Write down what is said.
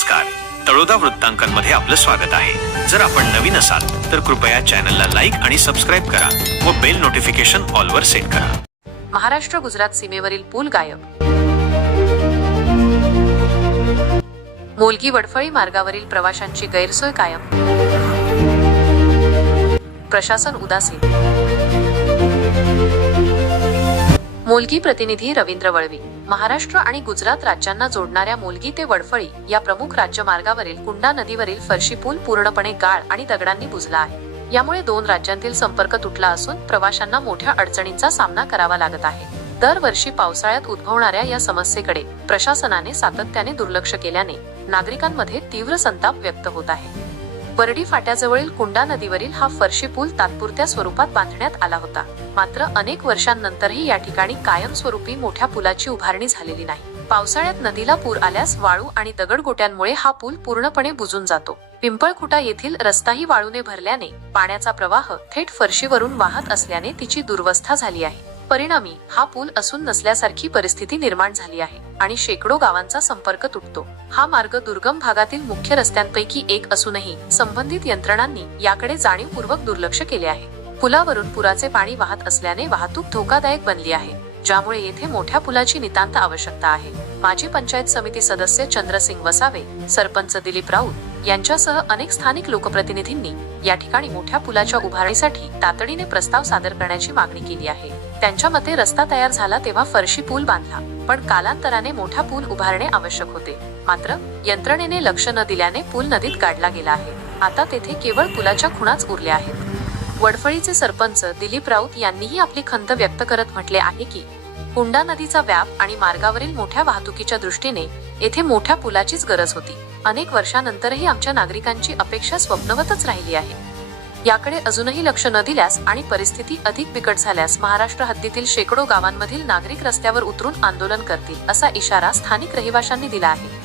नमस्कार. तळोदा वृत्तांकनमध्ये आपलं स्वागत आहे. जर आपण नवीन असाल तर कृपया चॅनलला लाईक आणि सबस्क्राईब करा व बेल नोटिफिकेशन ऑलवर सेट करा. महाराष्ट्र गुजरात सीमेवरील पूल गायब. मोलगी वडफळी मार्गावरील प्रवाशांची गैरसोय कायम. प्रशासन उदासीन. मोलगी प्रतिनिधी रवींद्र वळवी. महाराष्ट्र आणि गुजरात राज्यांना जोडणाऱ्या मोलगी ते वडफळी या प्रमुख राज्यमार्गावरील कुंडा नदीवरील फरशी पूल पूर्णपणे गाळ आणि दगडांनी बुजला आहे. यामुळे दोन राज्यांतील संपर्क तुटला असून प्रवाशांना मोठ्या अडचणींचा सामना करावा लागत आहे. दरवर्षी पावसाळ्यात उद्भवणाऱ्या या समस्येकडे प्रशासनाने सातत्याने दुर्लक्ष केल्याने नागरिकांमध्ये तीव्र संताप व्यक्त होत आहे. बर्डी फाट्याजवळील कुंडा नदीवरील हा फरशी पूल तात्पुरत्या स्वरूपात बांधण्यात आला होता. मात्र अनेक वर्षांनंतरही या ठिकाणी कायमस्वरूपी मोठ्या पुलाची उभारणी झालेली नाही. पावसाळ्यात नदीला पूर आल्यास वाळू आणि दगडगोट्यांमुळे हा पूल पूर्णपणे बुजून जातो. पिंपळखुटा येथील रस्ताही वाळूने भरल्याने पाण्याचा प्रवाह थेट फरशीवरून वाहत असल्याने तिची दुर्वस्था झाली आहे. परिणामी हा पूल असून नसल्यासारखी परिस्थिती निर्माण झाली आहे आणि शेकडो गावांचा संपर्क तुटतो. हा मार्ग दुर्गम भागातील मुख्य रस्त्यांपैकी एक असूनही संबंधित यंत्रणांनी याकडे जाणीवपूर्वक दुर्लक्ष केले आहे. पुलावरून पुराचे पाणी वाहत असल्याने वाहतूक धोकादायक बनली आहे ज्यामुळे येथे मोठ्या पुलाची नितांत आवश्यकता आहे. माजी पंचायत समिती सदस्य चंद्रसिंग वसावे सरपंच दिलीप राऊत यांच्यासह अनेक स्थानिक लोकप्रतिनिधींनी या ठिकाणी मोठ्या पुलाच्या उभारणीसाठी तातडीने प्रस्ताव सादर करण्याची मागणी केली आहे. त्यांच्या मते रस्ता तयार झाला तेव्हा फरशी पूल बांधला पण कालांतराने मोठा पूल उभारणे आवश्यक होते. मात्र यंत्रणेने लक्ष न दिल्याने पूल नदीत गाडला गेला आहे. आता तेथे केवळ पुलाच्या खुणाच उरल्या आहेत. वडफळीचे सरपंच दिलीप राऊत यांनीही आपली खंत व्यक्त करत म्हटले आहे की हुंडा नदीचा व्याप आणि मार्गावरील मोठ्या वाहतुकीच्या दृष्टीने येथे मोठ्या पुलाचीच गरज होती. अनेक वर्षानंतरही आमच्या नागरिकांची अपेक्षा स्वप्नवतच राहिली आहे. याकडे अजूनही लक्ष न दिल्यास आणि परिस्थिती अधिक बिकट झाल्यास महाराष्ट्र हद्दीतील शेकडो गावांमधील नागरिक रस्त्यावर उतरून आंदोलन करतील असा इशारा स्थानिक रहिवाशांनी दिला आहे.